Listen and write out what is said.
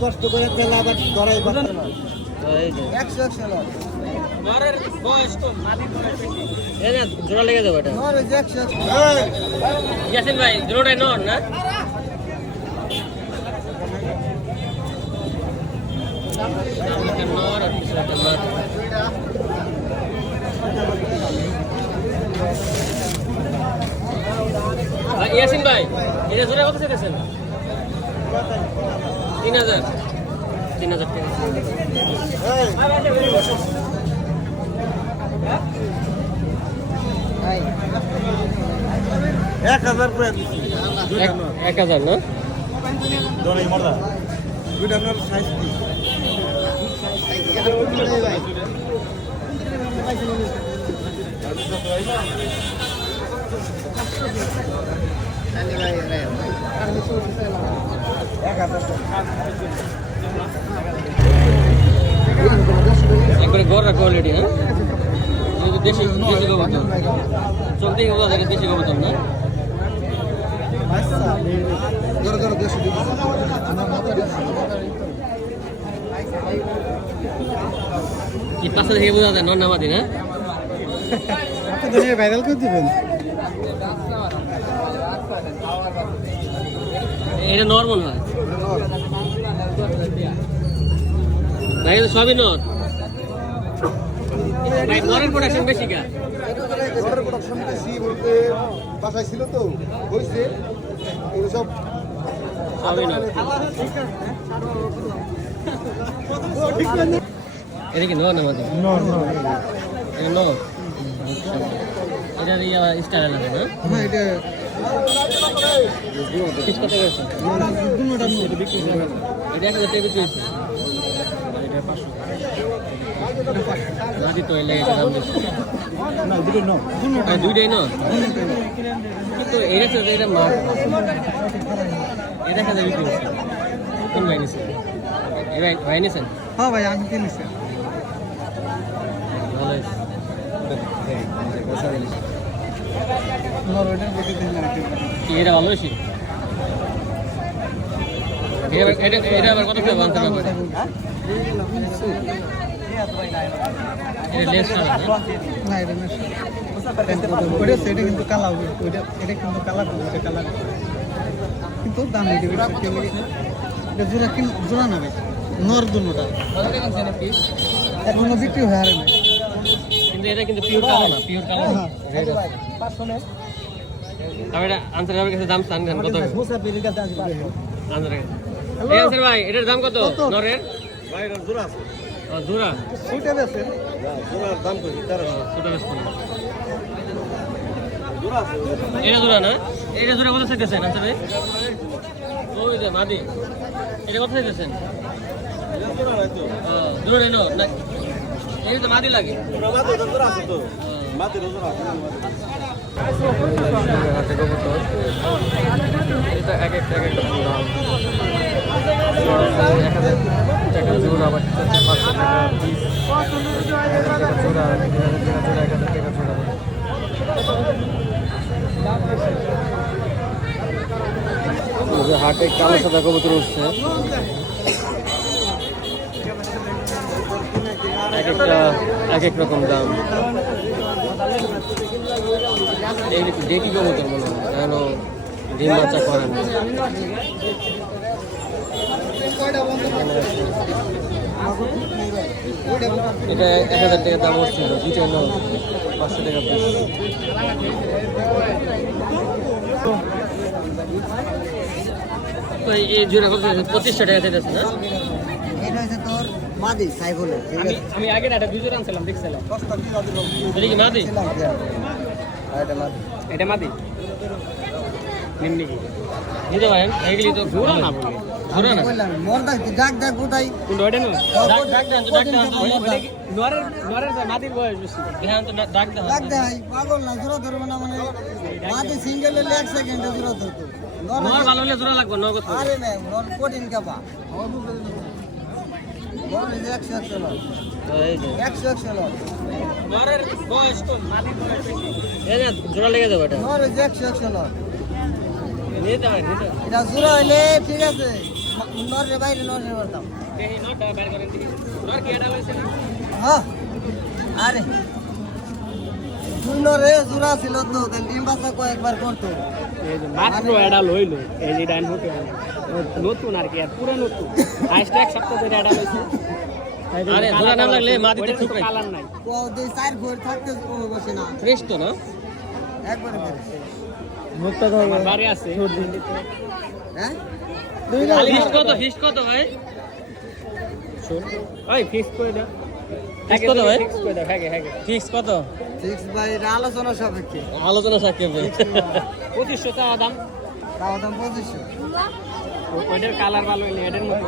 কষ্ট করে তেল আবার ধরাই। একশো একশো জোড়া লেগে যাবে এটা। ইয়াসিন ভাই জোড়াটাই নন না? একটা নর আর পিছনে একটা মাদ। ভাই, ইয়াসিন ভাই এটা জোড়া কত চাইতেছেন? তিন হাজার। তিন হাজার টাকা। এক হাজার। এক- না? দুইটা? একবারে গড়া কোয়ালিটি হ্যাঁ? এটা তো দেশি দেশি চোখ দেখে বোঝা যায় দেশি কবুতর না? কি পাশে দেখে বোঝা যায় নন্নামাদি না ভাইরাল করে দিবেন। এটা নর্মাল হয়। ভাই এটা সবই নর ভাই নরের প্রোডাকশন বেশি কা? ঘরের প্রোডাকশন বেশি বলতে বাসায় ছিল তো হয়েছে। এগুলো সব সবই নর এটা কি নর নামাদি এটা নর এটা ইয়া স্টার লাগে না? হ্যাঁ এটা পিস কত গেছে এটা হাজার টাকা বিক্রি এলে এটা দাম বেশি। দুইটাই না কিন্তু এটা তো এটা মাছ এটা এক হাজার বিক্রি হয়েছে। কোন ভাই নিছেন এই ভাই ভাই নিছেন? হ্যাঁ ভাই আমি কিনেছি ভালো হয়েছে নর ওইটা দেখে দিন কি এটা ভালো হয়েছে এটা আবার কত করে বানতে পারবে এটা লেস না এটা না ওইটা সেটা কিন্তু কালা হবে ওইটা এটা কিন্তু দাম এটা জোড়া কিন জোড়া না ভাই নর দুটা এখনও বিক্রি হয়ে আর না এটা কিন্তু পিওর কালো না পিওর কালো তবে এটা আনসার ভাইয়ের কাছে দাম চান কত আনসার এই আনসার ভাই এটার দাম কত? নরের? ভাই, এটার জোড়া আছে। জোড়া? জোড়ার দাম কত? আছে। এটা জোড়া না? এটা জোড়া কত চাইতেছেন আনসার ভাই? ওই যে মাদি এটা কত চাইতেছেন? জোড়া নাই তো। জোড়া না মাদি লাগে ওটা মাঝে ওটার জোড়া আছে তো। মাঝের জোড়া আছে। হাতে কবুতর এটা এক একটা এক একটা দাম এক হাজার টাকা জোড়া আবার পাঁচশো টাকা পিস এক হাজার টাকা জোড়া তিন হাজার টাকা জোড়া এক হাজার টাকা জোড়া হাটে কালো সাদা কবুতর উঠছে এক একটা, এক এক রকম দাম। দেখি কবুতর মনে হয়, কেন ডিম বাচ্চা করেন এটা এক হাজার টাকা দাম হচ্ছিল দুইটা নাও পাঁচশো টাকা পিস। তো এই- জোড়া পঁচিশশো টাকা চাইতেছে, না? হচ্ছে মাদি সাইফুলের আমি আমি আগে না এটা আনছিলাম দেখছিলাম। এটা কি মাদি? এটা মাদি। নিম্নি কি নিতে পারেন এগুলি তো ঘোরা না বলি। ঘোরা না। মরদা ডাক ডাক কোথায় কিন্তু ওইটা না ডাক ডাক দেন তো ডাক দেন নরের নরের মাটির বয়স বেশি। দেন তো ডাক দেন। ডাক দেয় পাগল না জোড়া ধরবে না মানে। মাদি সিঙ্গেল হলে এক সেকেন্ডে জোড়া ধরতো নর ভালো হলে জোড়া লাগবে নগদ আরে না নর কঠিন কাপা জোড়া লেগে যাবে এটা নর নর এটা জোড়া হইলে ঠিক আছে নরের বাইরে নর না হ্যাঁ আরে নরে জোড়া ছিল তো ডিম বাচ্চা কয়েকবার করতো। এই যে মাত্র অ্যাডাল হইল এই যে ডাইন হতে নতুন আর কি আর পুরো নতুন। আজটা এক সপ্তাহ ধরে অ্যাডাল হয়েছে আরে ধরা না লাগলে মাটিতে ঠুকরাই কালার নাই। ও দুই চার ঘর থাকতে কোনো বসে না। ফ্রেশ তো না? একবারে করে মুখটা আমার বাড়ি আছে। হ্যাঁ? কত কত ভাই? ওই ফিক্স করে দাও। Fix কত ভাই? ফিক্স দাও হ্যাঁ হ্যাঁ ফিক্স ভাই আলোচনা সাপেক্ষে। আলোচনা সাপেক্ষে পঁচিশশো টাকা দাম? তাও দাম পঁচিশশো। ওইটার কালার ভালো এটার মতো